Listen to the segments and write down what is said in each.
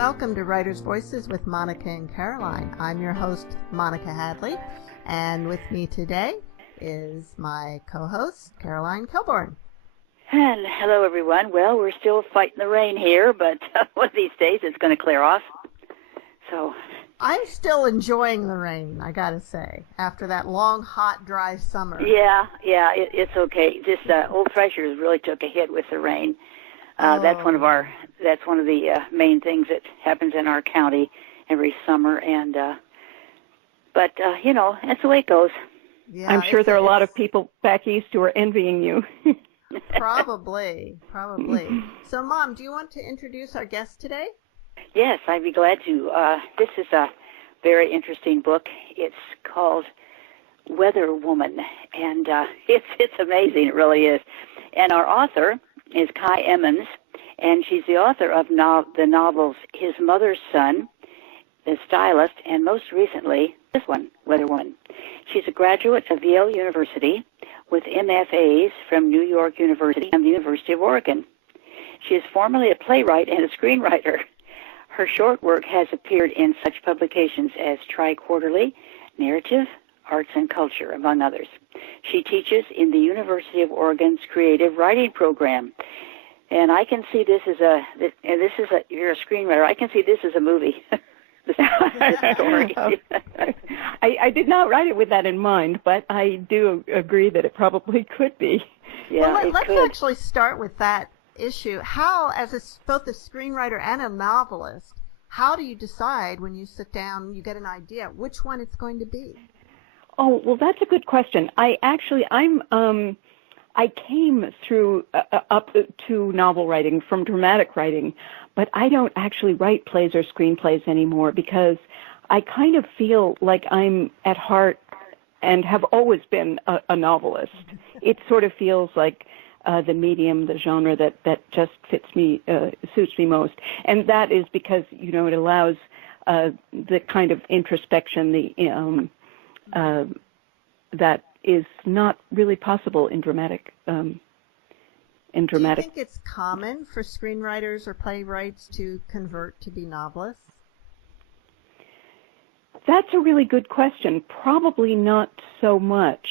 welcome to Writers' Voices with Monica and Caroline. I'm your host, Monica Hadley, and with me today is my co-host, Caroline Kilborn. And hello, everyone. Well, we're still fighting the rain here, but one of these days it's going to clear off. So I'm still enjoying the rain, I gotta say, after that long, hot, dry summer. Yeah, it's okay. Just Old Threshers really took a hit with the rain. That's one of the main things that happens in our county every summer, and but you know, that's the way it goes. Yeah, I'm sure there are a lot of people back east who are envying you. Probably. So, Mom, do you want to introduce our guest today? Yes, I'd be glad to. This is a very interesting book. It's called Weather Woman, and it's amazing. It really is. And our author is Cai Emmons, and she's the author of the novels His Mother's Son, The Stylist, and most recently, this one, Weather Woman. She's a graduate of Yale University with MFAs from New York University and the University of Oregon. She is formerly a playwright and a screenwriter. Her short work has appeared in such publications as Tri-Quarterly, Narrative, Arts and Culture, among others. She teaches in the University of Oregon's Creative Writing Program. And I can see this as you're a screenwriter, I can see this as a movie. This story. I did not write it with that in mind, but I do agree that it probably could be. Yeah, well, let's actually start with that issue. How, as both a screenwriter and a novelist, how do you decide when you sit down, you get an idea, which one it's going to be? Oh, well, that's a good question. I came through up to novel writing from dramatic writing, but I don't actually write plays or screenplays anymore because I kind of feel like I'm at heart and have always been a novelist. It sort of feels like the medium, the genre that just suits me most. And that is because, you know, it allows the kind of introspection, that is not really possible in dramatic. Do you think it's common for screenwriters or playwrights to convert to be novelists? That's a really good question. Probably not so much.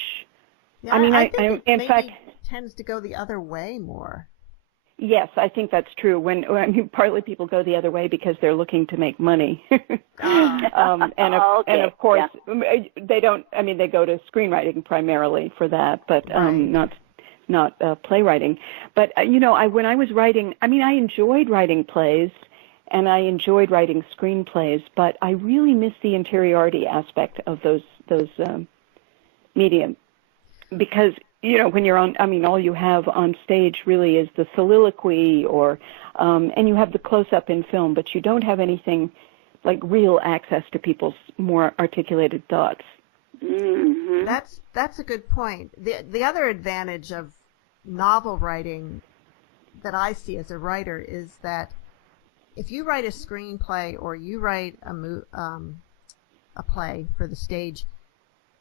Yeah, I mean, I think in fact, tends to go the other way more. Yes, I think that's true. Partly people go the other way because they're looking to make money, and of course they don't. I mean, they go to screenwriting primarily for that, but not playwriting. But you know, when I was writing, I mean, I enjoyed writing plays and I enjoyed writing screenplays, but I really miss the interiority aspect of those medium because. You know, when you're on, I mean, all you have on stage really is the soliloquy and you have the close-up in film, but you don't have anything like real access to people's more articulated thoughts. Mm-hmm. That's a good point. The other advantage of novel writing that I see as a writer is that if you write a screenplay or you write a play for the stage,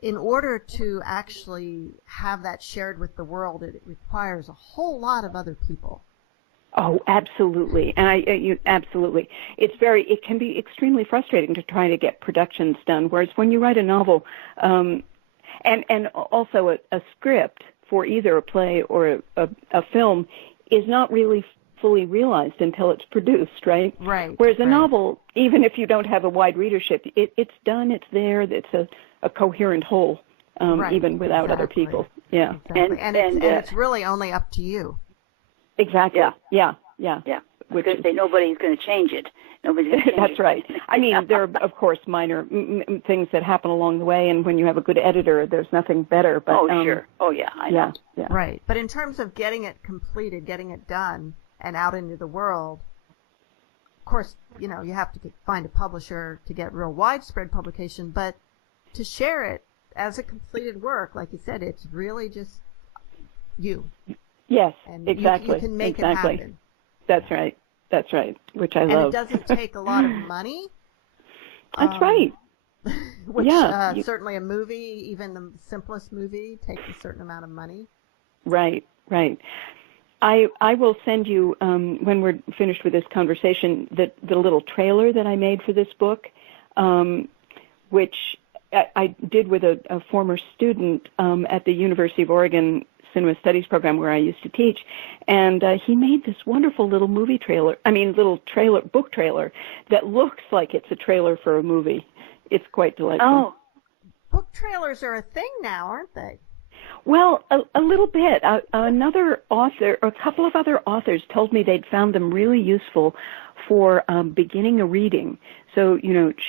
in order to actually have that shared with the world, it requires a whole lot of other people. Oh, absolutely. And absolutely. It can be extremely frustrating to try to get productions done, whereas when you write a novel, and also a script for either a play or a film is not really fully realized until it's produced, right? Right. Whereas a novel, even if you don't have a wide readership, it's done, it's there, it's a coherent whole, even without other people. Yeah. Exactly. And it's really only up to you. Exactly. Yeah. Because nobody's going to change it. Nobody's going to change That's right. I mean, there are, of course, minor things that happen along the way, and when you have a good editor, there's nothing better. But, sure. Oh, yeah, I know. Yeah. Right. But in terms of getting it completed, getting it done, and out into the world, of course, you know, you have to find a publisher to get real widespread publication, but to share it as a completed work, like you said, it's really just you. Yes, and exactly. You can make it happen. That's right, which I love. And it doesn't take a lot of money. That's right. Which certainly a movie, even the simplest movie, takes a certain amount of money. Right. I will send you, when we're finished with this conversation, the little trailer that I made for this book, which I did with a former student at the University of Oregon Cinema Studies program where I used to teach, and he made this wonderful little book trailer that looks like it's a trailer for a movie. It's quite delightful. Oh, book trailers are a thing now, aren't they? Well, a little bit. Another author, or a couple of other authors told me they'd found them really useful for beginning a reading. So,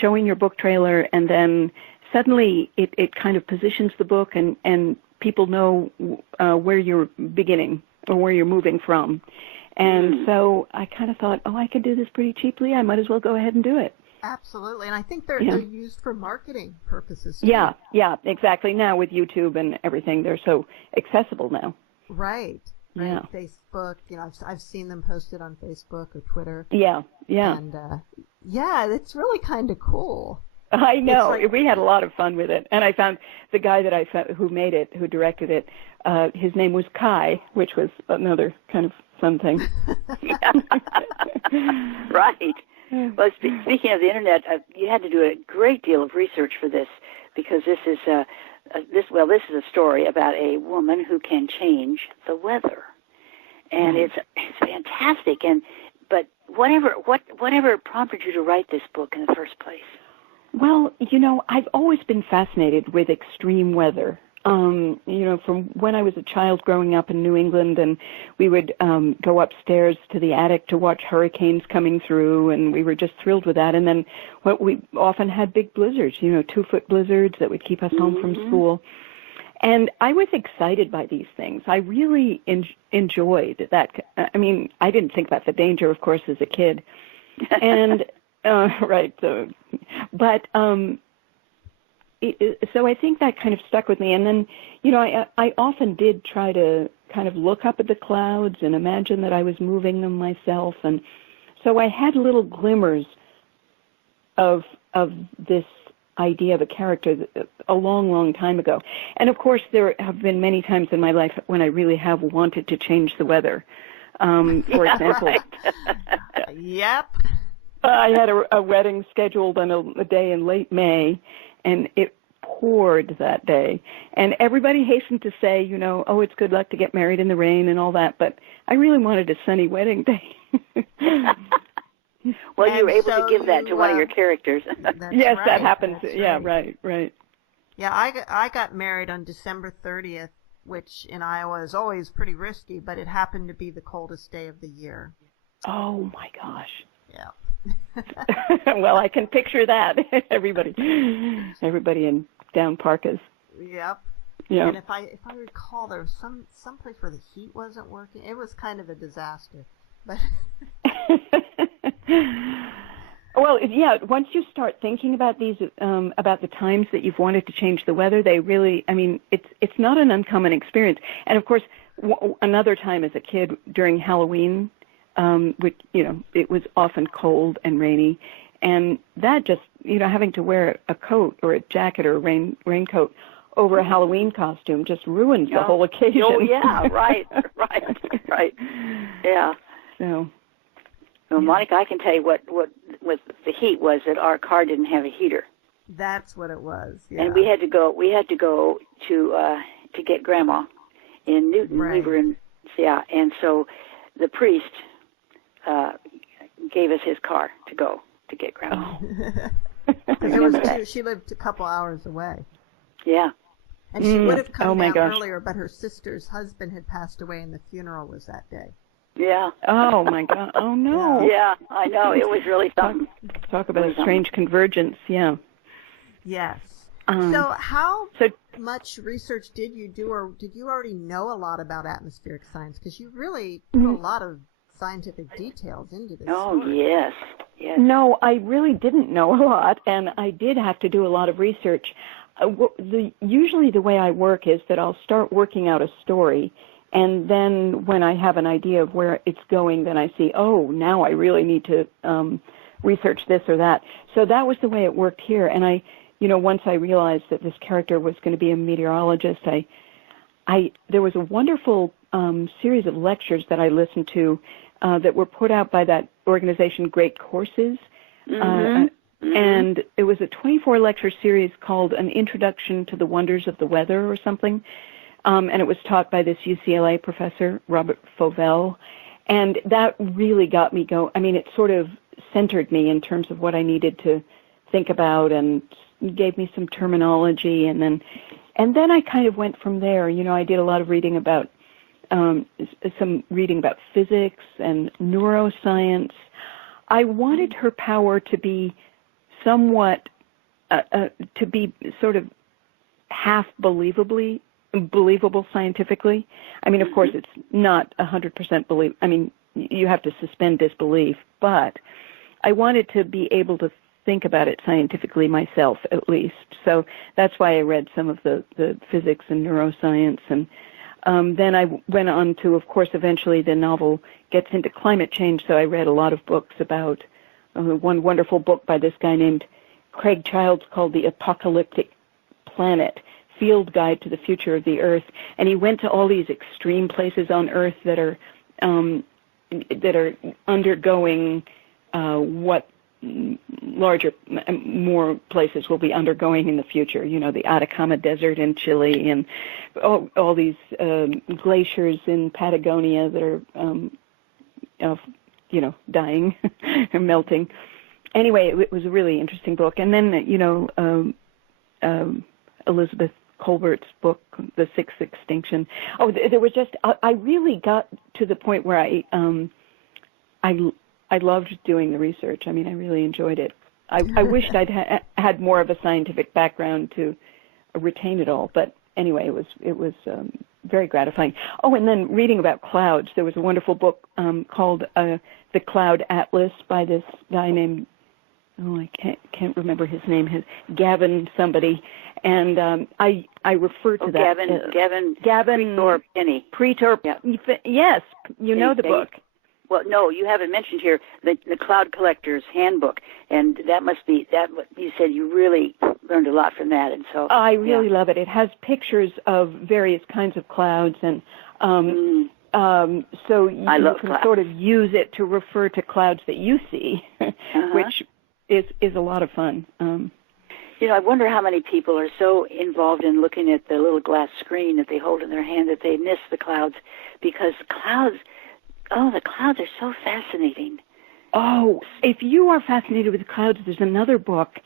showing your book trailer, and then suddenly it kind of positions the book, and people know where you're beginning or where you're moving from. And so I kind of thought, I could do this pretty cheaply. I might as well go ahead and do it. Absolutely, and I think they're used for marketing purposes too. Yeah, exactly. Now with YouTube and everything, they're so accessible now. Right. Yeah. Facebook, I've seen them posted on Facebook or Twitter. Yeah. And it's really kind of cool. I know. We had a lot of fun with it, and I found the guy that who directed it. His name was Cai, which was another kind of fun thing. Right. Well, speaking of the internet, you had to do a great deal of research for this, because this is a story about a woman who can change the weather, and it's fantastic. But whatever prompted you to write this book in the first place? Well, I've always been fascinated with extreme weather. From when I was a child growing up in New England, and we would go upstairs to the attic to watch hurricanes coming through, and we were just thrilled with that. And then we often had big blizzards, 2-foot blizzards that would keep us home from school. And I was excited by these things. I really enjoyed that. I mean, I didn't think about the danger, of course, as a kid. And, right. But so I think that kind of stuck with me. And then, I often did try to kind of look up at the clouds and imagine that I was moving them myself. And so I had little glimmers of this idea of a character a long, long time ago. And of course, there have been many times in my life when I really have wanted to change the weather. For example, Yep. I had a wedding scheduled on a day in late May, and it poured that day. And everybody hastened to say, it's good luck to get married in the rain and all that. But I really wanted a sunny wedding day. Well, you were able to give that to one of your characters. Yes, right. that happens. That's yeah, right. Right. Yeah, I got married on December 30th, which in Iowa is always pretty risky, but it happened to be the coldest day of the year. Oh, my gosh. Yeah. Well, I can picture that. Everybody in down parkas. Yep. Yeah. And if I recall, there was some place where the heat wasn't working. It was kind of a disaster. But well, yeah. Once you start thinking about these, about the times that you've wanted to change the weather, they really. I mean, it's not an uncommon experience. And of course, another time as a kid during Halloween. Which, it was often cold and rainy, and that just, having to wear a coat or a jacket or a raincoat over a Halloween costume just ruins the whole occasion. Oh, yeah, right. Yeah. So. Well, Monica, I can tell you what the heat was that our car didn't have a heater. That's what it was. Yeah. And we had to go to get Grandma in Newton. Right. We were in, and so the priest gave us his car to go to get Grandma. She lived a couple hours away. Yeah. And she would have come down earlier, but her sister's husband had passed away and the funeral was that day. Yeah. Oh, my God. Oh, no. Yeah, I know. It was really something. Talk about a strange convergence, yeah. Yes. So how much research did you do, or did you already know a lot about atmospheric science? Because you really put a lot of scientific details into this story. Yes. No, I really didn't know a lot, and I did have to do a lot of research. Usually the way I work is that I'll start working out a story, and then when I have an idea of where it's going, then I see, now I really need to research this or that. So that was the way it worked here, and once I realized that this character was going to be a meteorologist, there was a wonderful series of lectures that I listened to that were put out by that organization, Great Courses. And it was a 24-lecture series called An Introduction to the Wonders of the Weather or something. And it was taught by this UCLA professor, Robert Fauvel. And that really got me going. I mean, it sort of centered me in terms of what I needed to think about and gave me some terminology. And then I kind of went from there. You know, I did a lot of reading about some reading about physics and neuroscience. I wanted her power to be somewhat, to be sort of half believable scientifically. I mean, of course, it's not 100% I mean, you have to suspend disbelief, but I wanted to be able to think about it scientifically myself, at least. So that's why I read some of the physics and neuroscience. And then I went on to, of course, eventually the novel gets into climate change, so I read a lot of books about one wonderful book by this guy named Craig Childs called The Apocalyptic Planet, Field Guide to the Future of the Earth. And he went to all these extreme places on Earth that are undergoing what larger, more places will be undergoing in the future. You know, the Atacama Desert in Chile and all these glaciers in Patagonia that are, dying and melting. Anyway, it was a really interesting book. And then, Elizabeth Colbert's book, The Sixth Extinction. Oh, there was just, I really got to the point where I loved doing the research. I mean, I really enjoyed it. I wished I'd had more of a scientific background to retain it all. But anyway, it was very gratifying. Oh, and then reading about clouds. There was a wonderful book called The Cloud Atlas by this guy named, I can't remember his name, Gavin somebody. And I refer to that. Gavin Pretor-Penny. Pretor, yeah. Yes, you know the book. Well, no, you haven't mentioned here the Cloud Collector's Handbook, and that must be that. You said you really learned a lot from that, and so I really love it. It has pictures of various kinds of clouds, and so you can clouds. Sort of use it to refer to clouds that you see, which is a lot of fun. I wonder how many people are so involved in looking at the little glass screen that they hold in their hand that they miss the clouds, because the clouds are so fascinating. Oh, if you are fascinated with clouds, there's another book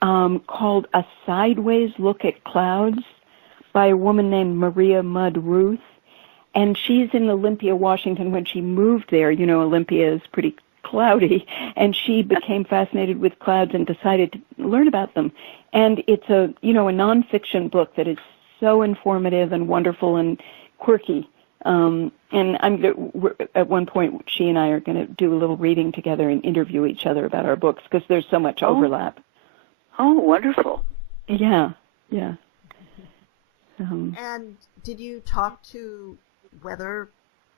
called A Sideways Look at Clouds by a woman named Maria Mudd Ruth. And she's in Olympia, Washington. When she moved there, Olympia is pretty cloudy, and she became fascinated with clouds and decided to learn about them. And it's a nonfiction book that is so informative and wonderful and quirky. And at one point, she and I are going to do a little reading together and interview each other about our books, because there's so much overlap. Oh, wonderful. Yeah. And did you talk to weather,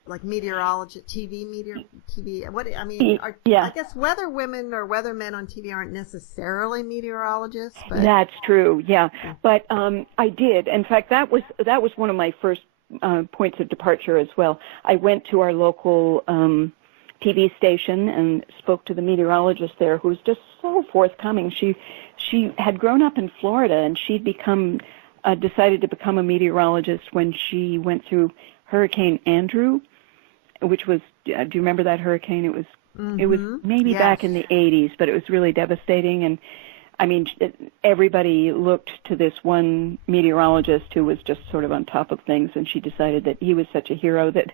like meteorologists, TV? What I mean, I guess weather women or weather men on TV aren't necessarily meteorologists. But that's true. Yeah, but I did. In fact, that was one of my first points of departure as well. I went to our local TV station and spoke to the meteorologist there, who was just so forthcoming. She had grown up in Florida, and she'd decided to become a meteorologist when she went through Hurricane Andrew, which was, do you remember that hurricane? It was maybe back in the 80s, but it was really devastating. And I mean, everybody looked to this one meteorologist who was just sort of on top of things, and she decided that he was such a hero that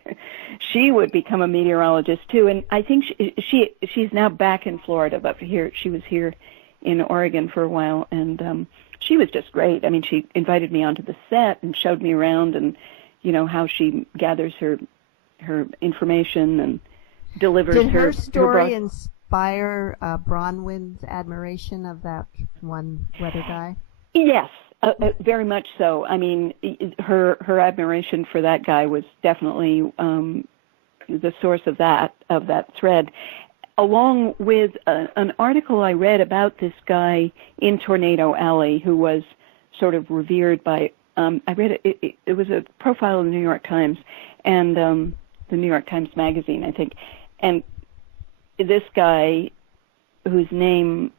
she would become a meteorologist too. And I think she's now back in Florida, but she was here in Oregon for a while, and she was just great. I mean, she invited me onto the set and showed me around, and how she gathers her information and delivers Did her story inspire Bronwyn's admiration of that one weather guy? Yes, very much so. I mean, her admiration for that guy was definitely the source of that thread, along with an article I read about this guy in Tornado Alley, who was sort of revered by I read it. It was a profile in the New York Times and the New York Times Magazine, I think. And this guy, whose name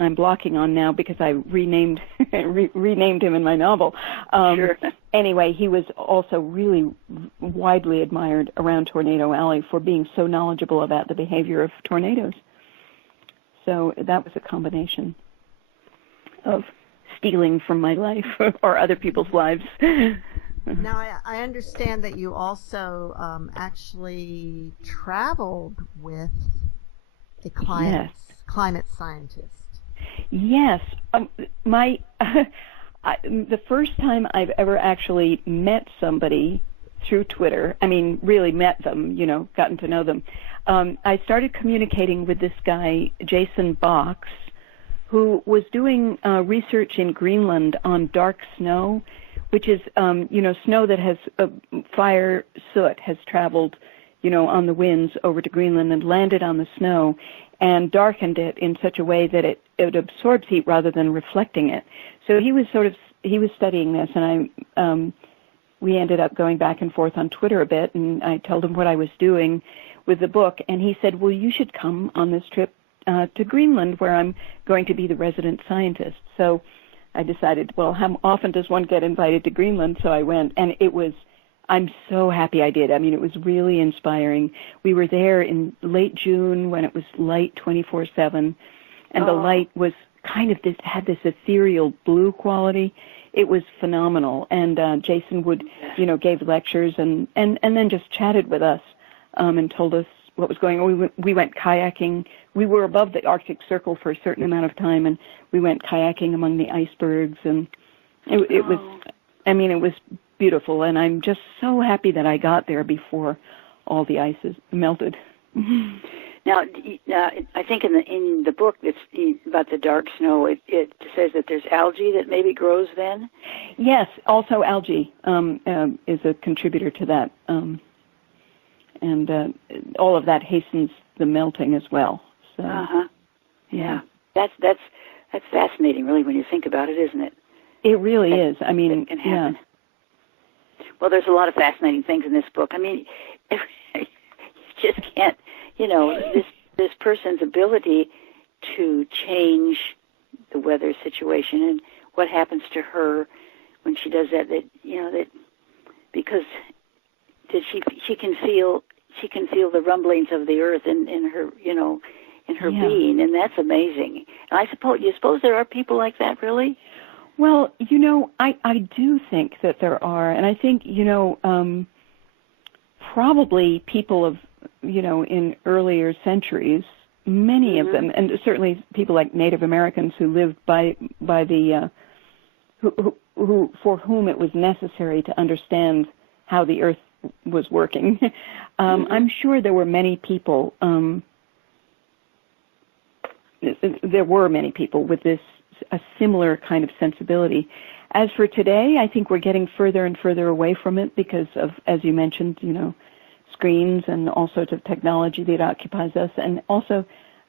I'm blocking on now because I renamed him in my novel. Sure. Anyway, he was also really widely admired around Tornado Alley for being so knowledgeable about the behavior of tornadoes. So that was a combination of stealing from my life or other people's lives. Now, I understand that you also actually traveled with a climate scientist. Yes. The first time I've ever actually met somebody through Twitter, I mean, really met them, gotten to know them, I started communicating with this guy, Jason Box, who was doing research in Greenland on dark snow, which is, snow that has fire soot has traveled, on the winds over to Greenland and landed on the snow and darkened it in such a way that it absorbs heat rather than reflecting it. So he was studying this, and we ended up going back and forth on Twitter a bit, and I told him what I was doing with the book, and he said, well, you should come on this trip to Greenland, where I'm going to be the resident scientist. So I decided, well, how often does one get invited to Greenland? So I went, and I'm so happy I did. I mean, it was really inspiring. We were there in late June when it was light 24/7, and the light was kind of had this ethereal blue quality. It was phenomenal. And Jason would, gave lectures and then just chatted with us and told us what was going on. We went kayaking. We were above the Arctic Circle for a certain amount of time, and we went kayaking among the icebergs, and it was beautiful. And I'm just so happy that I got there before all the ice is melted. Now, I think in the book that's about the dark snow, it says that there's algae that maybe grows then? Yes, also algae is a contributor to that. And all of that hastens the melting as well. So, yeah. That's fascinating, really, when you think about it, isn't it? It really is. I mean, it can happen. Well, there's a lot of fascinating things in this book. I mean, you just can't, this person's ability to change the weather situation and what happens to her when she does that because she can feel the rumblings of the earth in her in her being, and that's amazing. And you suppose there are people like that, really? Well, I do think that there are, and I think probably people of in earlier centuries, many of them, and certainly people like Native Americans who lived by the who for whom it was necessary to understand how the earth was working. I'm sure there were many people. There were many people with a similar kind of sensibility. As for today, I think we're getting further and further away from it because of, as you mentioned, screens and all sorts of technology that occupies us, and also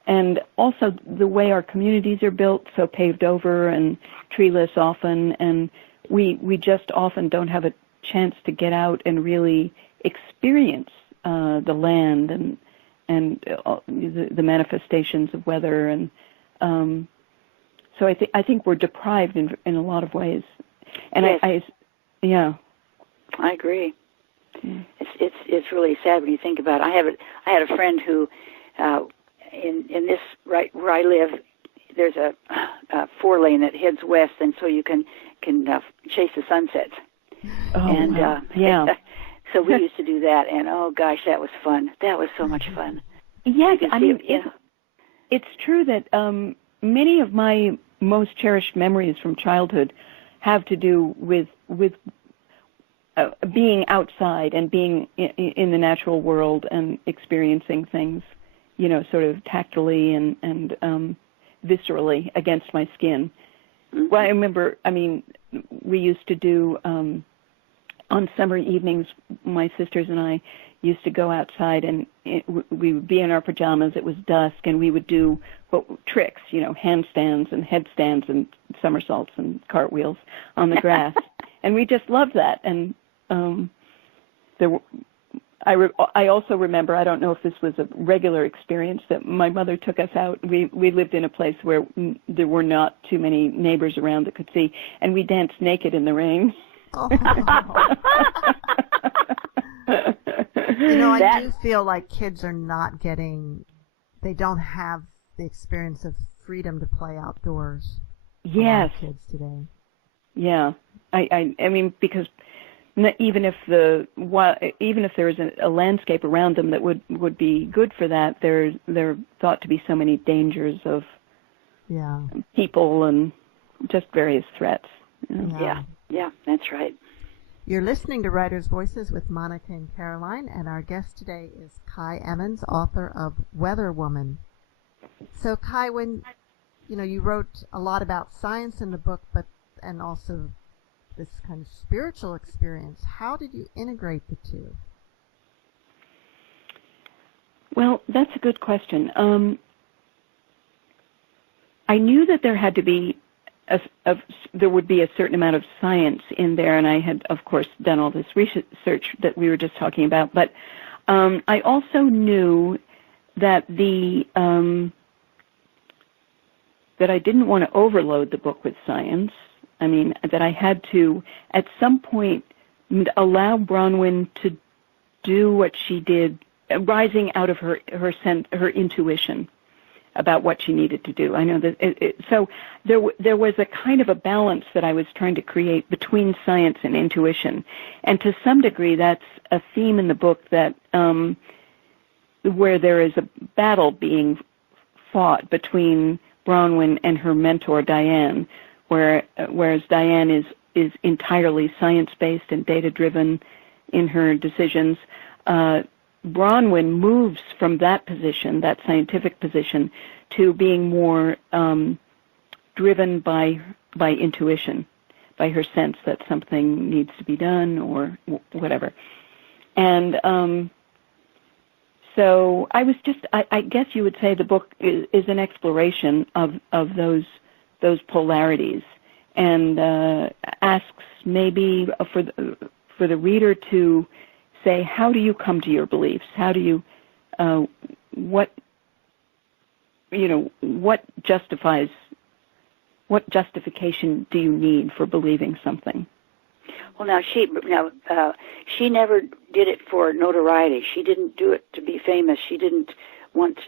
the way our communities are built, so paved over and treeless often, and we just often don't have a chance to get out and really experience the land and the manifestations of weather, and so I think we're deprived in a lot of ways, and yes. I agree. Yeah. It's really sad when you think about it. I had a friend who in this right where I live, there's a 4-lane that heads west, and so you can chase the sunsets. So we used to do that, and oh gosh, that was fun. That was so much fun. Yes, I mean, it's true that many of my most cherished memories from childhood have to do with being outside and being in the natural world and experiencing things, sort of tactily and viscerally against my skin. Mm-hmm. Well, I remember, we used to do, on summer evenings, my sisters and I used to go outside, and we would be in our pajamas. It was dusk, and we would do tricks, handstands and headstands and somersaults and cartwheels on the grass. and we just loved that. And I also remember, I don't know if this was a regular experience, that my mother took us out. We lived in a place where there were not too many neighbors around that could see, and we danced naked in the rain. Oh. I do feel like kids are not getting, they don't have the experience of freedom to play outdoors. Yes. Kids today. Yeah. I mean, because even if there is a landscape around them that would be good for that, there are thought to be so many dangers of people and just various threats. You know? Yeah, that's right. You're listening to Writers' Voices with Monica and Caroline, and our guest today is Cai Emmons, author of Weather Woman. So, Cai, when you wrote a lot about science in the book, and also this kind of spiritual experience, how did you integrate the two? Well, that's a good question. I knew that there had to be there would be a certain amount of science in there, and I had, of course, done all this research that we were just talking about. But I also knew that that I didn't want to overload the book with science. I mean, that I had to, at some point, allow Bronwyn to do what she did, rising out of her intuition about what she needed to do. I know that so there was a kind of a balance that I was trying to create between science and intuition, and to some degree that's a theme in the book that where there is a battle being fought between Bronwyn and her mentor Diane, whereas Diane is entirely science-based and data-driven in her decisions. Bronwyn moves from that position, that scientific position, to being more driven by intuition, by her sense that something needs to be done or whatever. And so I was just, I guess you would say the book is an exploration of those polarities, and asks maybe for the reader to say, how do you come to your beliefs? How do you, what justification do you need for believing something? Well, now she never did it for notoriety. She didn't do it to be famous. She didn't want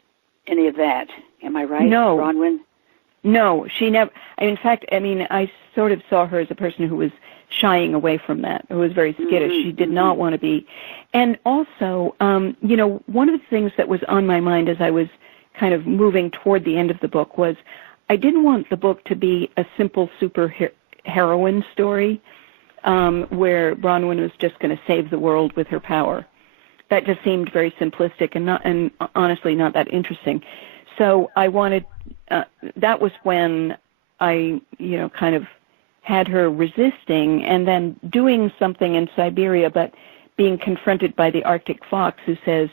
any of that. Am I right, No. Bronwyn? No, she never. In fact, I mean, I sort of saw her as a person who was shying away from that, who was very skittish. Mm-hmm. She did not want to be. And also, one of the things that was on my mind as I was kind of moving toward the end of the book was I didn't want the book to be a simple super-heroine story where Bronwyn was just going to save the world with her power. That just seemed very simplistic and honestly not that interesting. So I wanted, that was when I, kind of had her resisting and then doing something in Siberia, but being confronted by the Arctic fox who says,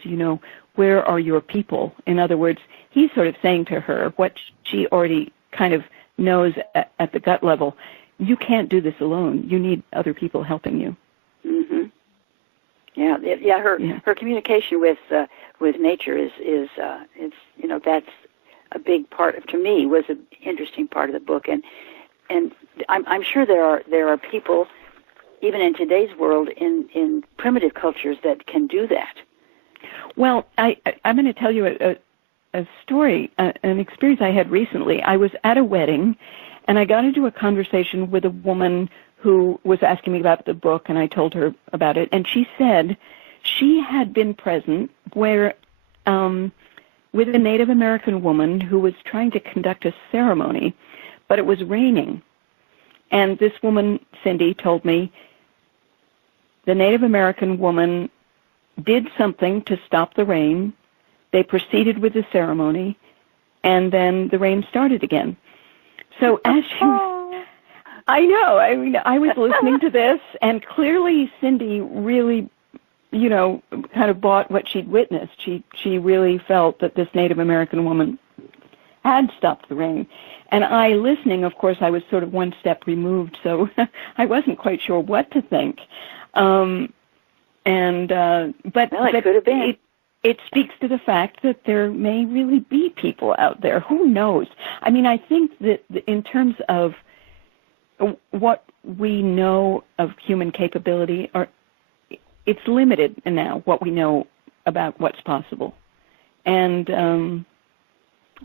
where are your people? In other words, he's sort of saying to her what she already kind of knows at the gut level. You can't do this alone. You need other people helping you. Mm-hmm. Yeah. Her communication with nature is that's a big part of, to me, was an interesting part of the book, and I'm sure there are people even in today's world in primitive cultures that can do that. Well, I'm going to tell you a story, an experience I had recently. I was at a wedding, and I got into a conversation with a woman who was asking me about the book, and I told her about it. And she said she had been present where with a Native American woman who was trying to conduct a ceremony, but it was raining. And this woman, Cindy, told me the Native American woman did something to stop the rain. They proceeded with the ceremony, and then the rain started again. So as she was, I know, I mean, I was listening to this, and clearly Cindy really, kind of bought what she'd witnessed. She really felt that this Native American woman had stopped the rain. And listening, of course, I was sort of one step removed, so I wasn't quite sure what to think. But it could have been. It speaks to the fact that there may really be people out there. Who knows? I mean, I think that in terms of what we know of human capability, it's limited now, what we know about what's possible. And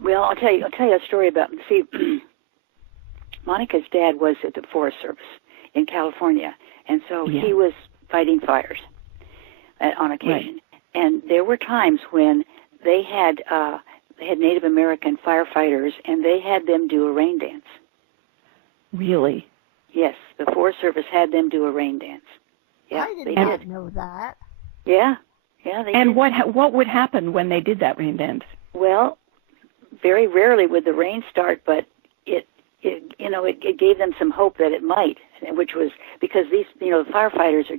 well, I'll tell you a story about. See, Monica's dad was at the Forest Service in California, and so he was fighting fires on occasion. Right. And there were times when they had Native American firefighters, and they had them do a rain dance. Really? Yes, the Forest Service had them do a rain dance. Yeah, I did not know that. Yeah, they and did. what would happen when they did that rain dance? Well, very rarely would the rain start, but it gave them some hope that it might, which was because these the firefighters are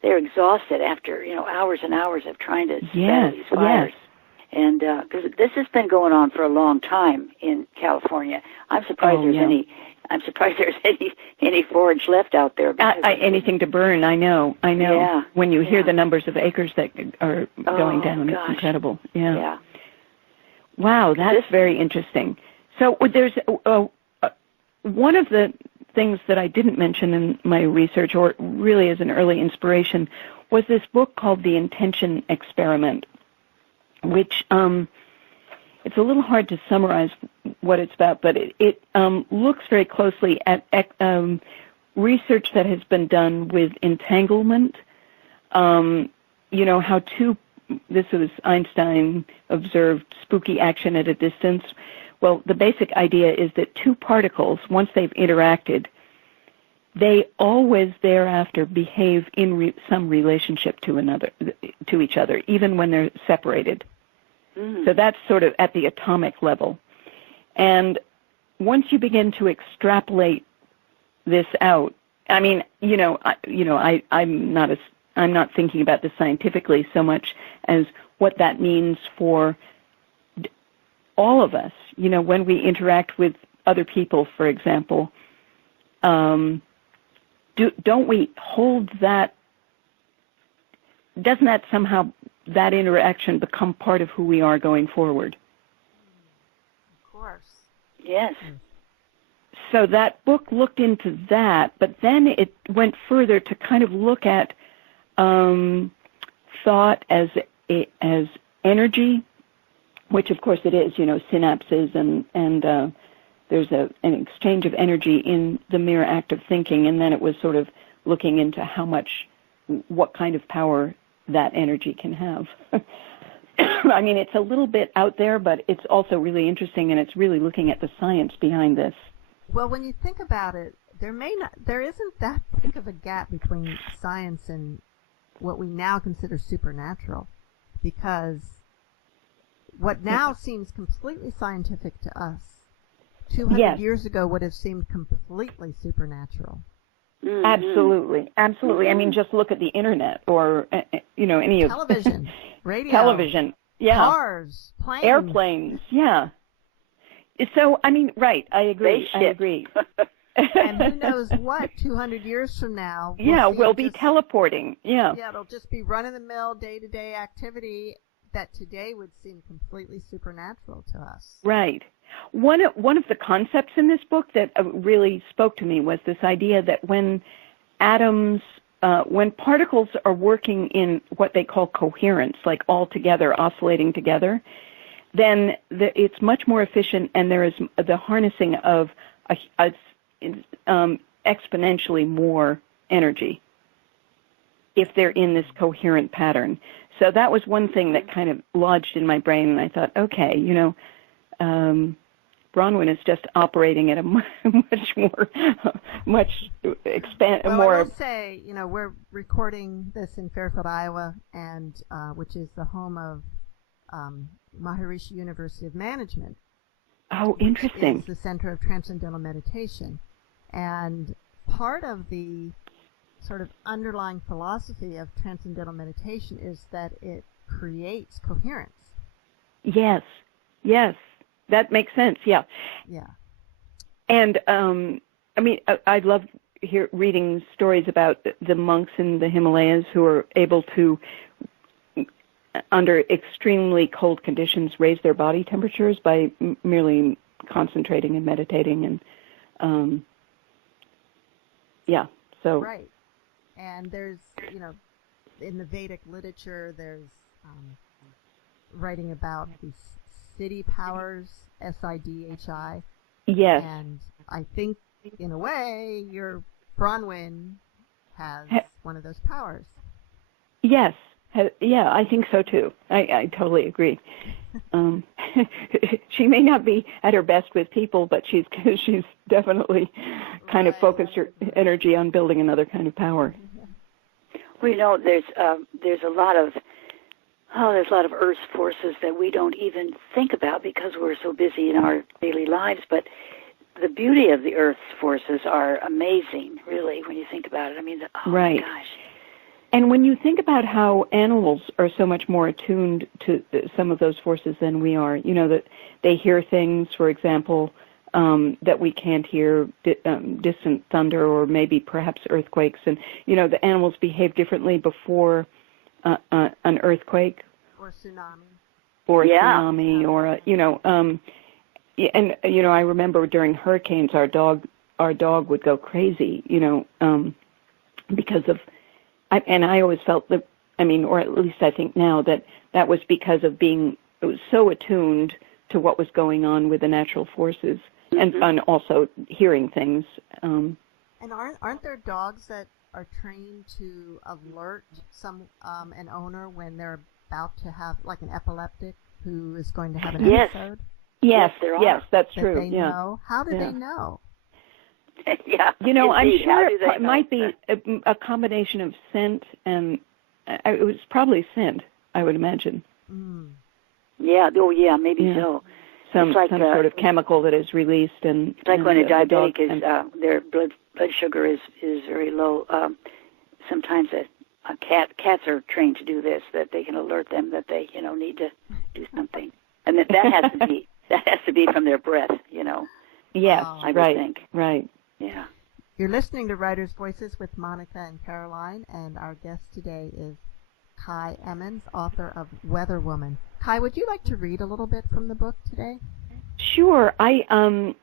they're exhausted after hours and hours of trying to settle these fires. Yes. And because this has been going on for a long time in California, I'm surprised I'm surprised there's any forage left out there. Anything to burn, I know. Yeah. When you hear the numbers of acres that are going down, gosh. it's incredible. Yeah. Yeah. Wow, that's very interesting. So there's one of the things that I didn't mention in my research, or really as an early inspiration, was this book called The Intention Experiment, which it's a little hard to summarize what it's about, but it looks very closely at research that has been done with entanglement. How this was Einstein observed spooky action at a distance. Well, the basic idea is that two particles, once they've interacted, they always thereafter behave in some relationship to each other, even when they're separated. Mm. So that's sort of at the atomic level. And once you begin to extrapolate this out, I mean, I'm not thinking about this scientifically so much as what that means for all of us. When we interact with other people, for example, don't we hold that? Doesn't that somehow, that interaction become part of who we are going forward? Of course. Yes. So that book looked into that, but then it went further to kind of look at thought as energy, which of course it is, synapses and there's an exchange of energy in the mere act of thinking, and then it was sort of looking into what kind of power that energy can have. I mean, it's a little bit out there, but it's also really interesting, and it's really looking at the science behind this. Well, when you think about it, there isn't that big of a gap between science and what we now consider supernatural, because what now seems completely scientific to us 200 years ago would have seemed completely supernatural. Mm-hmm. Absolutely. I mean, just look at the internet, or any of television, radio, cars, planes, airplanes. Yeah. So I mean, right? I agree. And who knows what 200 years from now? We'll be teleporting. Yeah, it'll just be run-of-the-mill, day-to-day activity that today would seem completely supernatural to us. Right. One of the concepts in this book that really spoke to me was this idea that when particles are working in what they call coherence, like all together, oscillating together, then it's much more efficient, and there is the harnessing of exponentially more energy if they're in this coherent pattern. So that was one thing that kind of lodged in my brain, and I thought, okay, Bronwyn is just operating at a much more Well, I will say, we're recording this in Fairfield, Iowa, and which is the home of Maharishi University of Management. Oh, interesting. It's the Center of Transcendental Meditation. And part of the sort of underlying philosophy of transcendental meditation is that it creates coherence. Yes. that makes sense. Yeah. Yeah. And I mean, I love reading stories about the monks in the Himalayas who are able to, under extremely cold conditions, raise their body temperatures by merely concentrating and meditating. And so right. And there's, in the Vedic literature, there's writing about these Siddhi powers, Sidhi. Yes. And I think, in a way, your Bronwyn has one of those powers. Yes. Yeah, I think so too. I totally agree. She may not be at her best with people, but she's definitely kind of focused her energy on building another kind of power. Well, there's a lot of Earth's forces that we don't even think about because we're so busy in our daily lives. But the beauty of the Earth's forces are amazing, really, when you think about it. I mean, right. My gosh. And when you think about how animals are so much more attuned to some of those forces than we are, that they hear things, for example, that we can't hear, distant thunder or maybe perhaps earthquakes. And, the animals behave differently before an earthquake. Or tsunami. Or and, I remember during hurricanes, our dog would go crazy, because of, and I always felt that, or at least I think now that was because of being so attuned to what was going on with the natural forces, mm-hmm. and also hearing things. And aren't there dogs that are trained to alert an owner when they're about to have, like, an epileptic who is going to have an episode? Yes, there are. Yes, that's that true. They know? How do they know? Yeah, I'm sure it might be a combination of scent and it was probably scent, I would imagine. Mm. Yeah. Oh, yeah. Maybe so. Some sort of chemical that is released, and it's like when a diabetic is their blood sugar is very low. Sometimes cats are trained to do this, that they can alert them that they need to do something, and that has to be from their breath. Yes, I would think. Right. Yeah. You're listening to Writers' Voices with Monica and Caroline, and our guest today is Cai Emmons, author of Weather Woman. Cai, would you like to read a little bit from the book today? Sure. I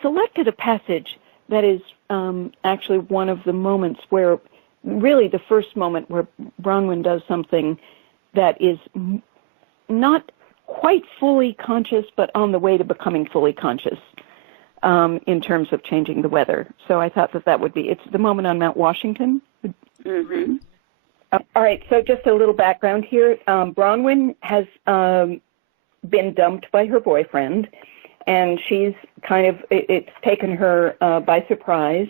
selected a passage that is actually one of the moments where, really the first moment where Bronwyn does something that is not quite fully conscious, but on the way to becoming fully conscious in terms of changing the weather. So I thought that would be, it's the moment on Mount Washington. Mm-hmm. All right, so just a little background here. Bronwyn has been dumped by her boyfriend, and she's it's taken her by surprise,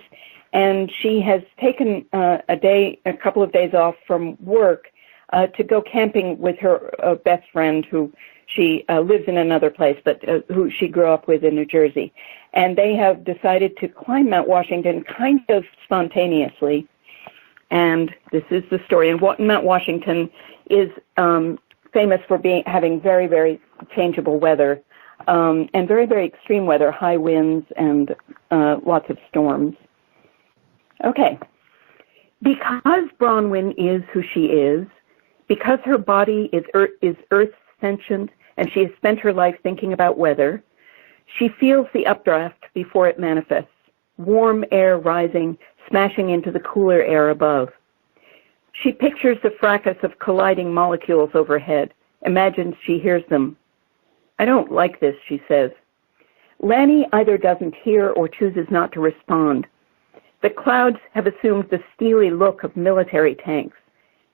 and she has taken a couple of days off from work to go camping with her best friend who she lives in another place, but who she grew up with in New Jersey. And they have decided to climb Mount Washington kind of spontaneously. And this is the story. And Mount Washington is famous for having very, very changeable weather and very, very extreme weather, high winds and lots of storms. Okay. Because Bronwyn is who she is, because her body is Earth's sentient, and she has spent her life thinking about weather, she feels the updraft before it manifests, warm air rising, smashing into the cooler air above. She pictures the fracas of colliding molecules overhead, imagines she hears them. I don't like this, she says. Lanny either doesn't hear or chooses not to respond. The clouds have assumed the steely look of military tanks.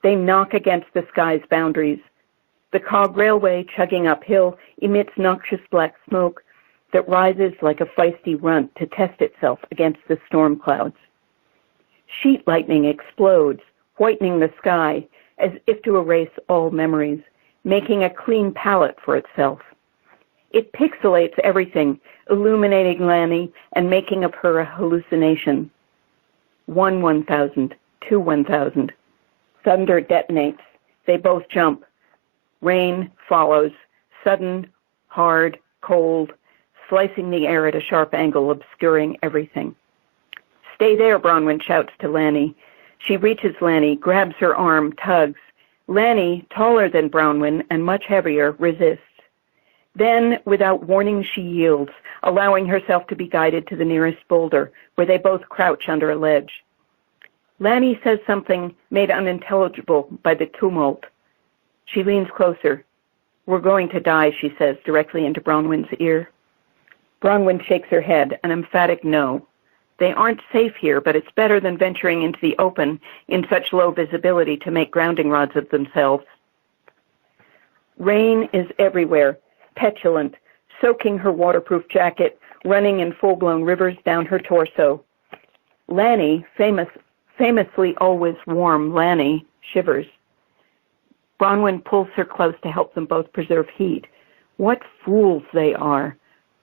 They knock against the sky's boundaries. The cog railway, chugging uphill, emits noxious black smoke that rises like a feisty runt to test itself against the storm clouds. Sheet lightning explodes, whitening the sky as if to erase all memories, making a clean palette for itself. It pixelates everything, illuminating Lanny and making of her a hallucination. 1,000, 1,000. Thunder detonates. They both jump. Rain follows. Sudden, hard, cold, slicing the air at a sharp angle, obscuring everything. "Stay there," Bronwyn shouts to Lanny. She reaches Lanny, grabs her arm, tugs. Lanny, taller than Bronwyn and much heavier, resists. Then, without warning, she yields, allowing herself to be guided to the nearest boulder, where they both crouch under a ledge. Lanny says something made unintelligible by the tumult. She leans closer. "We're going to die," she says, directly into Bronwyn's ear. Bronwyn shakes her head, an emphatic no. They aren't safe here, but it's better than venturing into the open in such low visibility to make grounding rods of themselves. Rain is everywhere, petulant, soaking her waterproof jacket, running in full-blown rivers down her torso. Lanny, famously always warm Lanny, shivers. Bronwyn pulls her close to help them both preserve heat. What fools they are.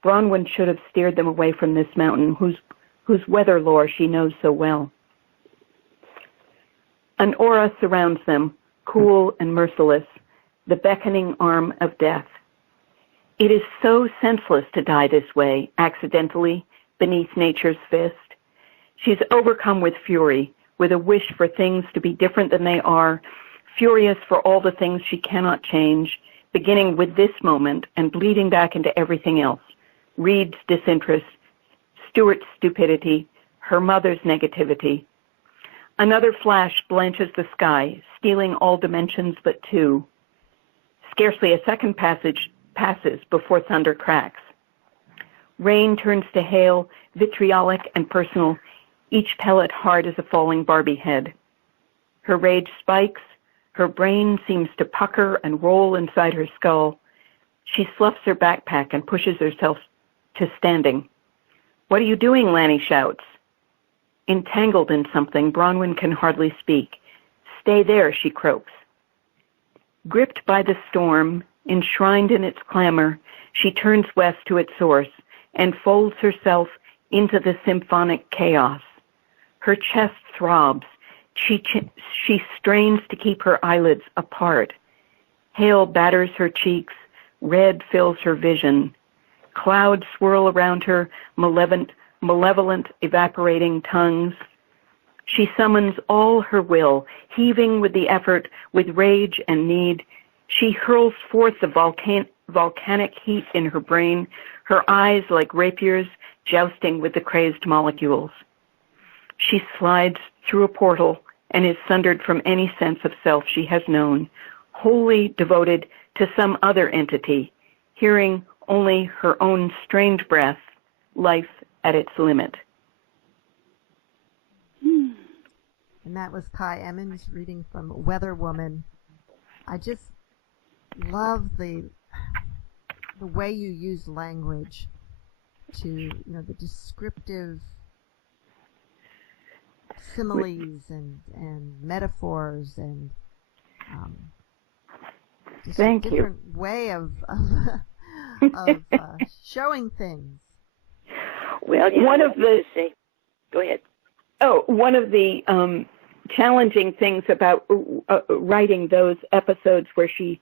Bronwyn should have steered them away from this mountain, whose weather lore she knows so well. An aura surrounds them, cool and merciless, the beckoning arm of death. It is so senseless to die this way, accidentally, beneath nature's fist. She's overcome with fury, with a wish for things to be different than they are, furious for all the things she cannot change, beginning with this moment and bleeding back into everything else. Reed's disinterest, Stuart's stupidity, her mother's negativity. Another flash blanches the sky, stealing all dimensions but two. Scarcely a second passes before thunder cracks. Rain turns to hail, vitriolic and personal, each pellet hard as a falling Barbie head. Her rage spikes, her brain seems to pucker and roll inside her skull. She sloughs her backpack and pushes herself to standing. "What are you doing?" Lanny shouts. Entangled in something, Bronwyn can hardly speak. "Stay there," she croaks. Gripped by the storm, enshrined in its clamor, she turns west to its source and folds herself into the symphonic chaos. Her chest throbs. She strains to keep her eyelids apart. Hail batters her cheeks. Red fills her vision. Clouds swirl around her, malevolent, evaporating tongues. She summons all her will, heaving with the effort, with rage and need. She hurls forth the volcanic heat in her brain, her eyes like rapiers jousting with the crazed molecules. She slides through a portal and is sundered from any sense of self she has known, wholly devoted to some other entity, hearing only her own strained breath, life at its limit. And that was Cai Emmons reading from Weather Woman. I just love the way you use language to, the descriptive similes and metaphors and just Thank a you. different way of showing things. Well, go ahead. One of the challenging things about writing those episodes where she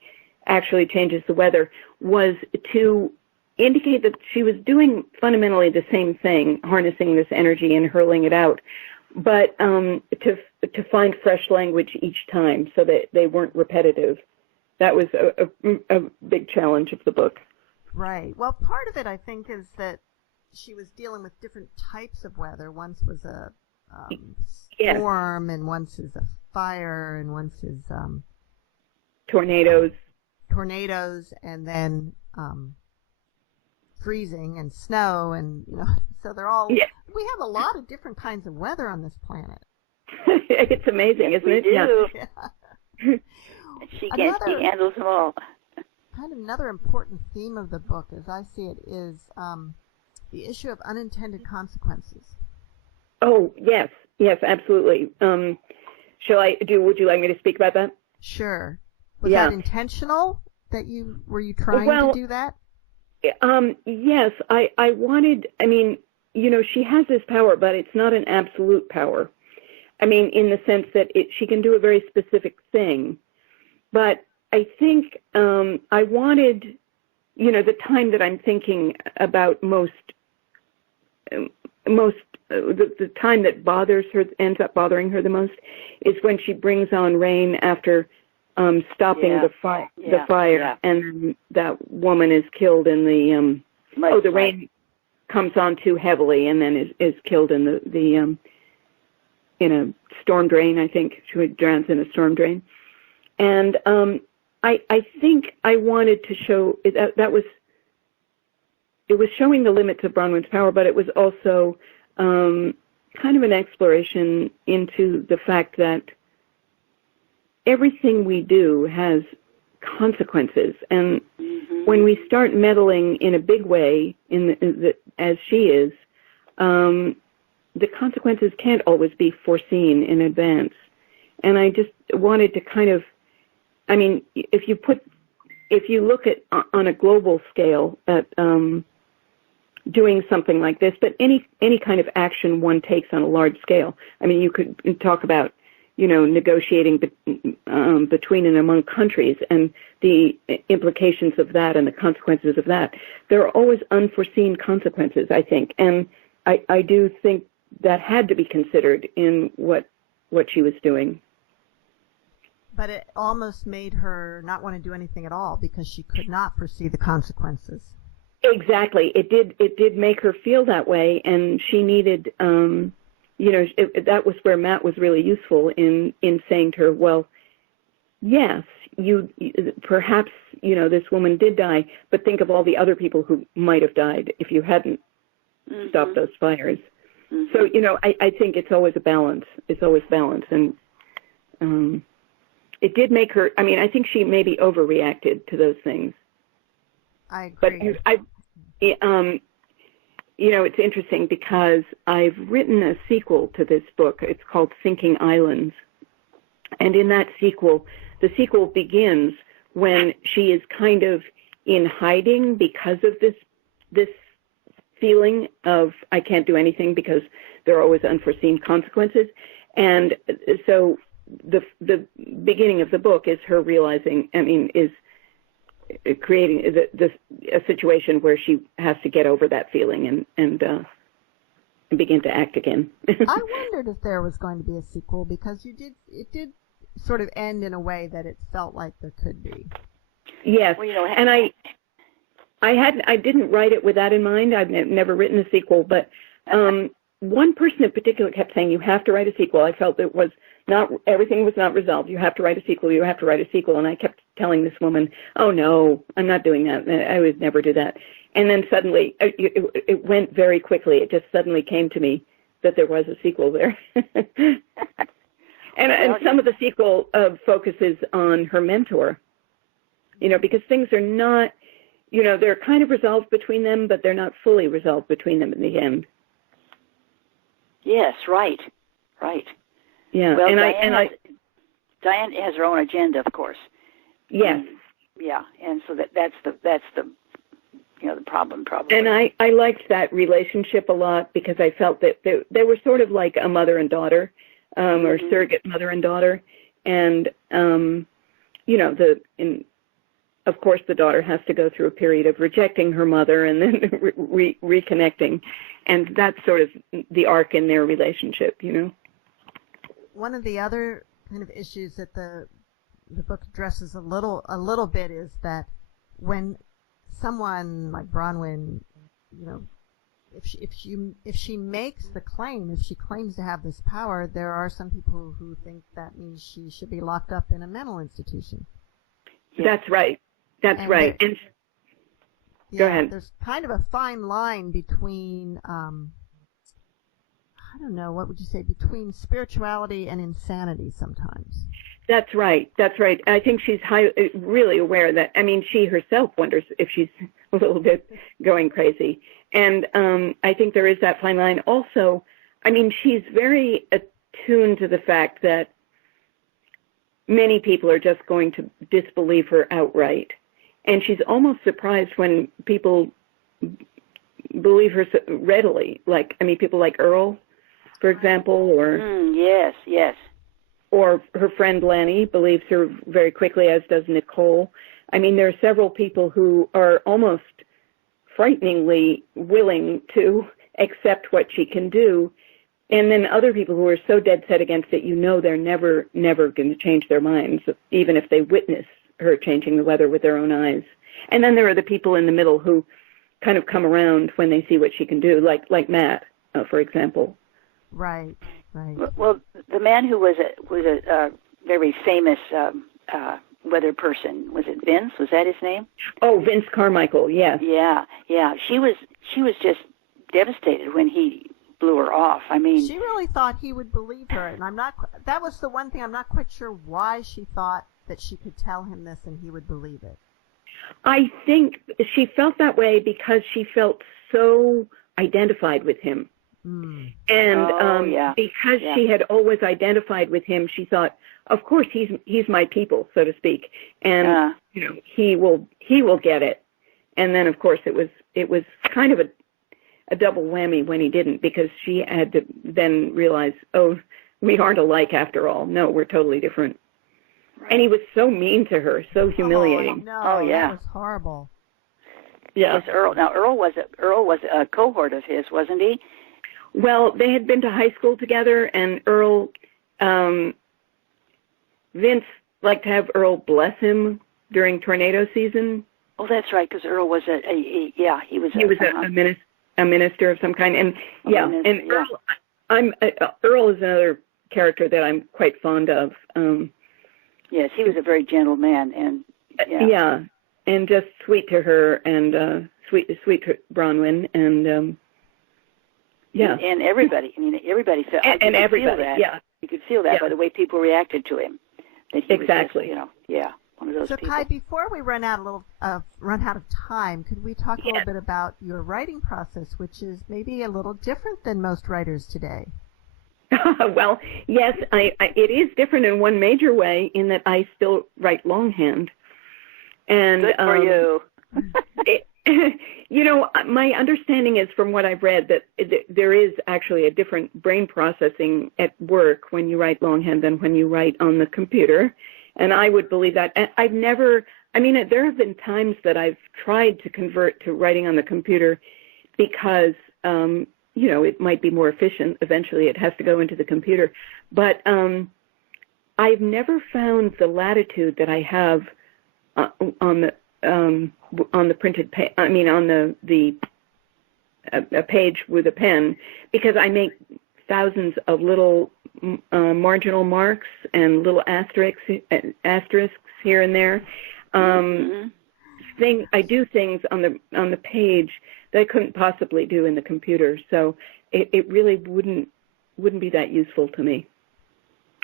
actually changes the weather was to indicate that she was doing fundamentally the same thing, harnessing this energy and hurling it out, but to find fresh language each time so that they weren't repetitive. That was a big challenge of the book. Right. Well, part of it, I think, is that she was dealing with different types of weather. Once was a storm, and once is a fire, and once is tornadoes, and then freezing and snow, and so they're all. Yeah. We have a lot of different kinds of weather on this planet. It's amazing, isn't it? We do. Yeah. She handles them all. Kind of another important theme of the book, as I see it, is the issue of unintended consequences. Oh, yes, absolutely. Would you like me to speak about that? Sure. Was that intentional? Were you trying to do that? Yes, I wanted, she has this power, but it's not an absolute power. In the sense that she can do a very specific thing. But I think I wanted the time that I'm thinking about the time that bothers her, ends up bothering her the most, is when she brings on rain after stopping the fire, and that woman is killed in the the rain comes on too heavily, and then is killed in the in a storm drain. I think she drowns in a storm drain, and I think I wanted to show that was showing the limits of Bronwyn's power, but it was also kind of an exploration into the fact that everything we do has consequences, and when we start meddling in a big way, as she is, the consequences can't always be foreseen in advance. And I just wanted to kind of, I mean, if you look at on a global scale at doing something like this, but any kind of action one takes on a large scale. I mean, you could talk about, negotiating between and among countries and the implications of that and the consequences of that. There are always unforeseen consequences, I think, and I do think that had to be considered in what she was doing. But it almost made her not want to do anything at all because she could not foresee the consequences. Exactly. It did make her feel that way, and she needed, that was where Matt was really useful in saying to her, well, yes, you perhaps, this woman did die, but think of all the other people who might have died if you hadn't stopped those fires. So, I think it's always a balance. It's always balance. And it did make her, I think she maybe overreacted to those things. I agree. But it's interesting because I've written a sequel to this book. It's called Sinking Islands. And in that sequel, the sequel begins when she is kind of in hiding because of this feeling of I can't do anything because there are always unforeseen consequences. And so the beginning of the book is her realizing, is creating a situation where she has to get over that feeling and begin to act again. I wondered if there was going to be a sequel because it did sort of end in a way that it felt like there could be. Yes, and I didn't write it with that in mind. I've never written a sequel, but one person in particular kept saying, you have to write a sequel. I felt it was not, everything was not resolved. You have to write a sequel. You have to write a sequel. And I kept telling this woman, oh, no, I'm not doing that. I would never do that. And then suddenly, it went very quickly. It just suddenly came to me that there was a sequel there. and some of the sequel focuses on her mentor, because things are not, they're kind of resolved between them, but they're not fully resolved between them in the end. Yes, right. Yeah, well, Diane has her own agenda, of course. Yes. And so that's the the problem. And I liked that relationship a lot because I felt that they were sort of like a mother and daughter, or surrogate mother and daughter, and of course the daughter has to go through a period of rejecting her mother and then reconnecting, and that's sort of the arc in their relationship, One of the other kind of issues that the book addresses a little bit is that when someone like Bronwyn, if she makes the claim, if she claims to have this power, there are some people who think that means she should be locked up in a mental institution. That's right. That's right. Go ahead. There's kind of a fine line between I don't know, what would you say, between spirituality and insanity sometimes. That's right. I think she's really aware that, she herself wonders if she's a little bit going crazy. And I think there is that fine line. Also, she's very attuned to the fact that many people are just going to disbelieve her outright. And she's almost surprised when people believe her so readily. People like Earl, for example, or yes, or her friend Lanny believes her very quickly, as does Nicole. I mean, there are several people who are almost frighteningly willing to accept what she can do, and then other people who are so dead set against it, they're never going to change their minds, even if they witness her changing the weather with their own eyes. And then there are the people in the middle who kind of come around when they see what she can do, like Matt, for example. Right. Well, the man who was a very famous weather person, was it Vince? Was that his name? Oh, Vince Carmichael. Yes. Yeah. She was just devastated when he blew her off. I mean, she really thought he would believe her, and that was the one thing I'm not quite sure why she thought that she could tell him this and he would believe it. I think she felt that way because she felt so identified with him. And because she had always identified with him, she thought, of course, he's my people, so to speak, and he will get it. And then, of course, it was kind of a double whammy when he didn't, because she had to then realize, oh, we aren't alike after all. No, we're totally different. Right. And he was so mean to her, so humiliating. That was horrible. Yeah. Yes, Earl. Now Earl was a cohort of his, wasn't he? Well, they had been to high school together, and Earl, Vince liked to have Earl bless him during tornado season. Oh, that's right, because Earl was he was a minister of some kind, and Earl is another character that I'm quite fond of. Yes, he was a very gentle man, and and just sweet to her, and sweet to Bronwyn, and and everybody. I mean, everybody felt. And everybody. Yeah, you could feel that by the way people reacted to him. That he exactly. Was just, one of those people. So, Cai, before we run out of time, could we talk a little bit about your writing process, which is maybe a little different than most writers today? Well, yes, it is different in one major way, in that I still write longhand. And good for you. My understanding is, from what I've read, that there is actually a different brain processing at work when you write longhand than when you write on the computer. And I would believe that. And there have been times that I've tried to convert to writing on the computer because, it might be more efficient. Eventually it has to go into the computer. But I've never found the latitude that I have on the printed page. I mean, on the page with a pen, because I make thousands of little marginal marks and little asterisks here and there. I do things on the page that I couldn't possibly do in the computer, so it really wouldn't be that useful to me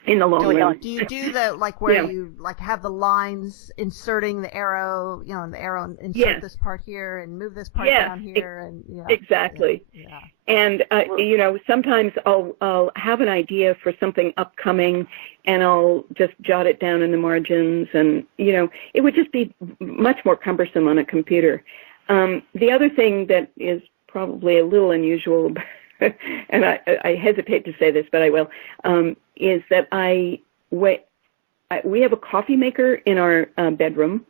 in the long run. Do you do the where you have the lines inserting the arrow, and the arrow insert this part here and move this part down here, and exactly. Yeah. And sometimes I'll have an idea for something upcoming, and I'll just jot it down in the margins, and it would just be much more cumbersome on a computer. The other thing that is probably a little unusual, and I hesitate to say this, but I will, is that we have a coffee maker in our bedroom,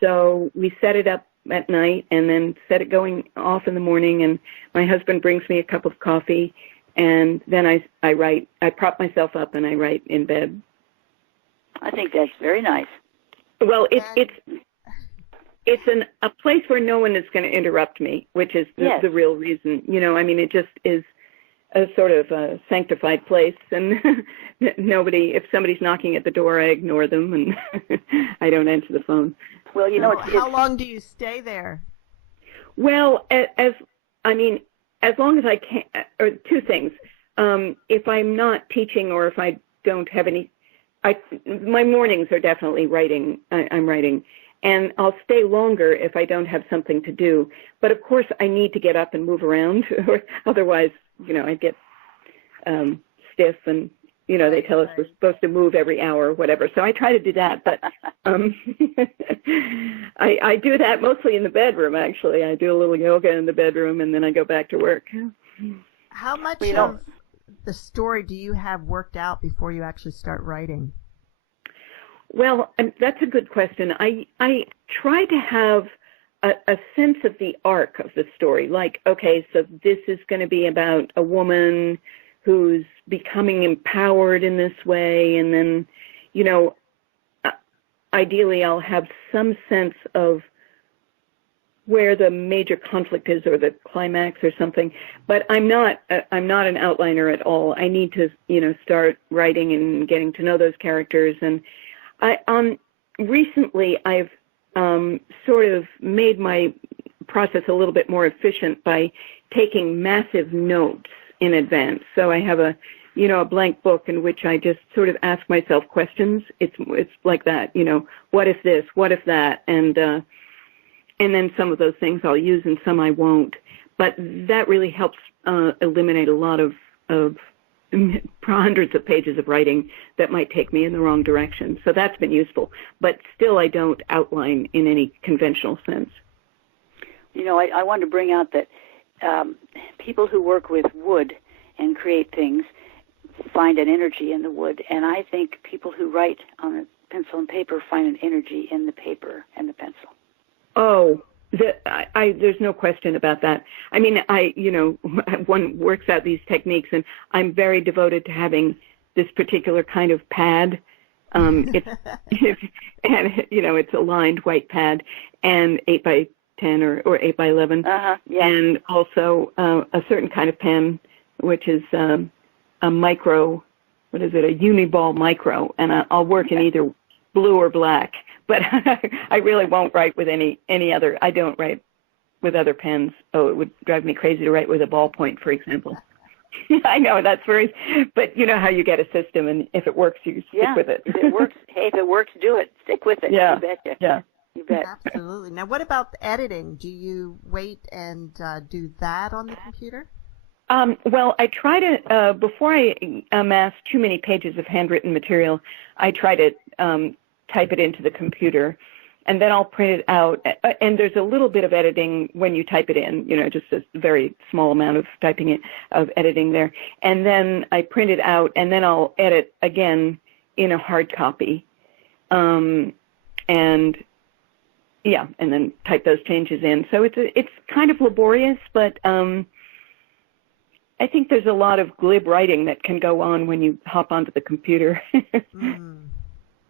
so we set it up at night and then set it going off in the morning, and my husband brings me a cup of coffee, and then I write. I prop myself up and I write in bed. I think that's very nice. Well, it's a place where no one is going to interrupt me, which is the real reason. It just is a sort of a sanctified place, and nobody, if somebody's knocking at the door, I ignore them, and I don't answer the phone. Well, how long do you stay there? Well, as long as I can, or two things. If I'm not teaching, or if I don't have my mornings are definitely writing. I'm writing. And I'll stay longer if I don't have something to do. But of course, I need to get up and move around, or otherwise, I get stiff, and they tell us we're supposed to move every hour or whatever. So I try to do that, but I do that mostly in the bedroom. Actually, I do a little yoga in the bedroom, and then I go back to work. How much of the story do you have worked out before you actually start writing? Well, that's a good question. I try to have a sense of the arc of the story. Like, okay, so this is going to be about a woman who's becoming empowered in this way, and then, ideally I'll have some sense of where the major conflict is, or the climax or something. But I'm not an outliner at all. I need to, start writing and getting to know those characters. And recently I've sort of made my process a little bit more efficient by taking massive notes in advance. So I have a blank book in which I just sort of ask myself questions. It's like that, what if this, what if that, and then some of those things I'll use and some I won't. But that really helps eliminate a lot of hundreds of pages of writing that might take me in the wrong direction. So that's been useful. But still, I don't outline in any conventional sense. I wanted to bring out that people who work with wood and create things find an energy in the wood. And I think people who write on a pencil and paper find an energy in the paper and the pencil. Oh, there's no question about that. I mean, one works out these techniques, and I'm very devoted to having this particular kind of pad. It's a lined white pad, and 8 by 10 or 8 by 11, yeah. And also a certain kind of pen, which is a micro. What is it? A Uniball micro, and I'll work in either blue or black. But I really won't write with any other. I don't write with other pens. Oh, it would drive me crazy to write with a ballpoint, for example. I know that's very, but you know how you get a system, and if it works, you stick with it. If it works, hey, if it works, do it. Stick with it. Yeah. You betcha. Yeah. You bet. Absolutely. Now, what about the editing? Do you wait and do that on the computer? Well, I try to, before I amass too many pages of handwritten material, I try to type it into the computer, and then I'll print it out. And there's a little bit of editing when you type it in, just a very small amount of editing there. And then I print it out, and then I'll edit again in a hard copy. And then type those changes in. So it's kind of laborious, but I think there's a lot of glib writing that can go on when you hop onto the computer.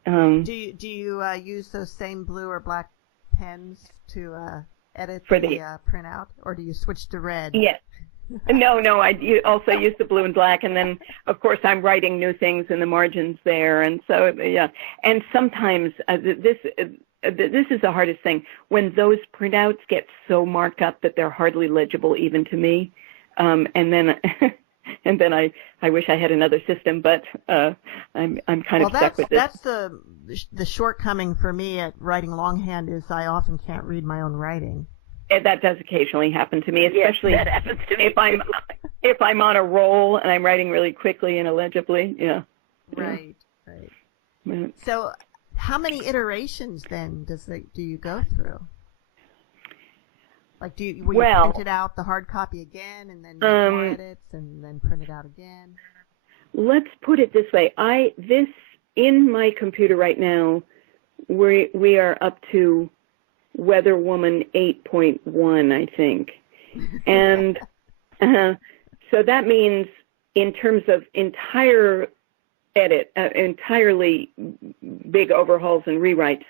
Do you use those same blue or black pens to edit for the printout, or do you switch to red? Yes. No, I also use the blue and black, and then, of course, I'm writing new things in the margins there, and so, yeah. And sometimes this is the hardest thing, when those printouts get so marked up that they're hardly legible even to me, and then I wish I had another system, but I'm kind of stuck with this. That's the shortcoming for me at writing longhand, is I often can't read my own writing. And that does occasionally happen to me, especially that happens to me. if I'm on a roll and I'm writing really quickly and illegibly. Yeah. Right. Yeah. So, how many iterations then do you go through? Like, will you print it out, the hard copy again, and then make more edits, and then print it out again? Let's put it this way. In my computer right now, we are up to Weather Woman 8.1, I think. And so that means in terms of entirely big overhauls and rewrites,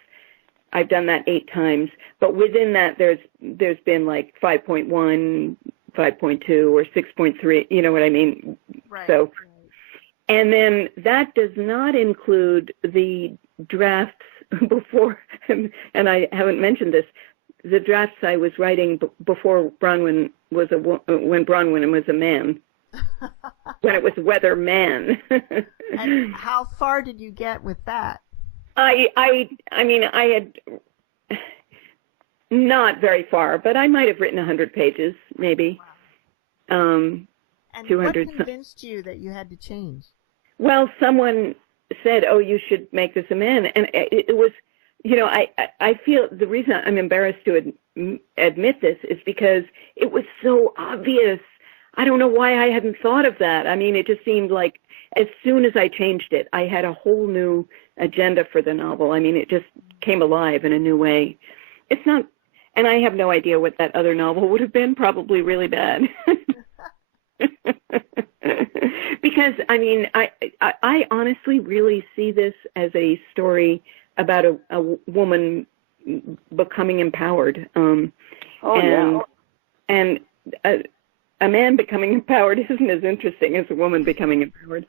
I've done that 8 times. But within that, there's been like 5.1, 5.2, or 6.3, you know what I mean? Right. So, and then that does not include the drafts before, and I haven't mentioned this, the drafts I was writing before Bronwyn when Bronwyn was a man, when it was Weather Man. And how far did you get with that? I mean, I had not very far, but I might have written 100 pages, maybe. Wow. And 200. What convinced you that you had to change? Well, someone said, "Oh, you should make this a man," and it was, I feel the reason I'm embarrassed to admit this is because it was so obvious. I don't know why I hadn't thought of that. I mean, it just seemed like as soon as I changed it, I had a whole new agenda for the novel. I mean, it just came alive in a new way. It's not, and I have no idea what that other novel would have been, probably really bad. Because, I mean, I honestly really see this as a story about a woman becoming empowered. And a man becoming empowered isn't as interesting as a woman becoming empowered.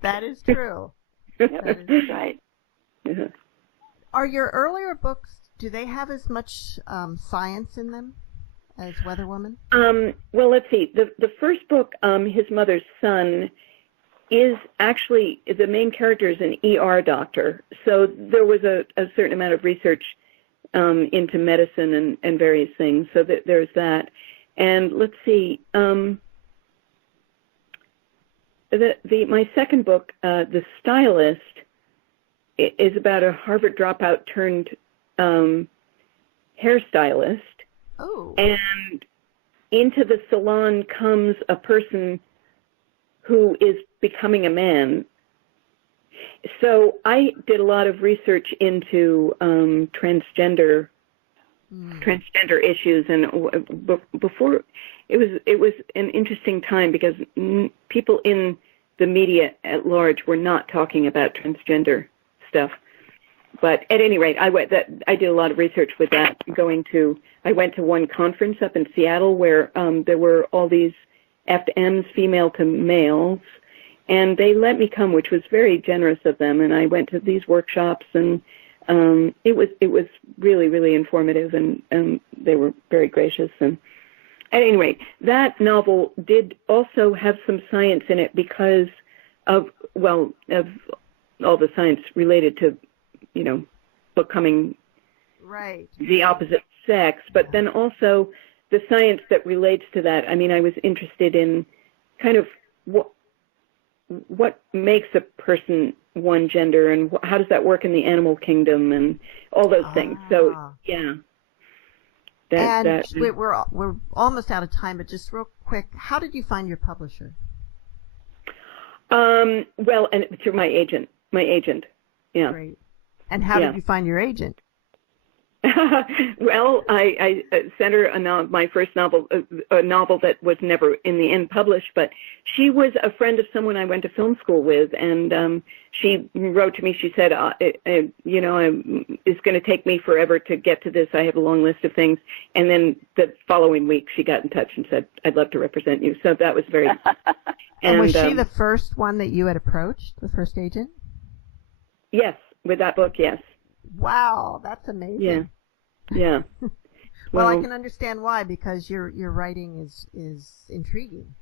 That is true. Yep, that is right. Yeah. Are your earlier books, do they have as much science in them as Weather Woman? Well, let's see. The first book, His Mother's Son, is actually, the main character is an ER doctor. So there was a certain amount of research into medicine and various things. So that there's that. And let's see. My second book, The Stylist, is about a Harvard dropout turned hairstylist. Oh. And into the salon comes a person who is becoming a man. So I did a lot of research into transgender issues, and before it was an interesting time because people in the media at large were not talking about transgender stuff. But at any rate, I did a lot of research with that. I went to one conference up in Seattle where there were all these FMs, female to males, and they let me come, which was very generous of them. And I went to these workshops, and it was really, really informative, and they were very gracious. And at any rate, that novel did also have some science in it because of all the science related to, becoming right, the opposite sex, but then also the science that relates to that. I mean, I was interested in kind of what makes a person one gender, and how does that work in the animal kingdom, and all those things. So, yeah. We're almost out of time, but just real quick, how did you find your publisher? Well, and through my agent. Yeah. Great. And how did you find your agent? Well, I sent her my first novel, a novel that was never in the end published, but she was a friend of someone I went to film school with, and she wrote to me. She said, it's going to take me forever to get to this. I have a long list of things. And then the following week, she got in touch and said, I'd love to represent you. So that was very... And was she the first one that you had approached, the first agent? Yes, with that book, yes. Wow, that's amazing. Yeah. Well, I can understand why, because your writing is intriguing.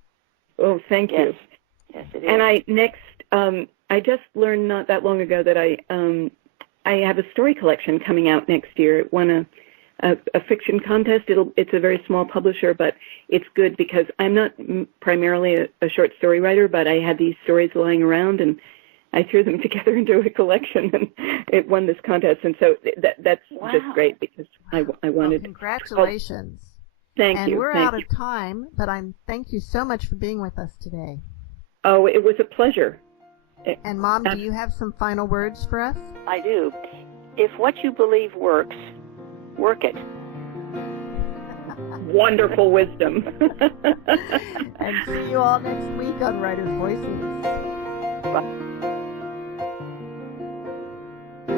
Oh, thank you. Yes, it is. And I just learned not that long ago that I have a story collection coming out next year. It won a fiction contest. It's a very small publisher, but it's good because I'm not primarily a short story writer, but I had these stories lying around, and I threw them together into a collection, and it won this contest. And so that's just great because I wanted. Well, congratulations! Thank you. And we're out of time, but thank you so much for being with us today. Oh, it was a pleasure. And Mom, do you have some final words for us? I do. If what you believe works, work it. Wonderful wisdom. And see you all next week on Writer's Voices. Bye.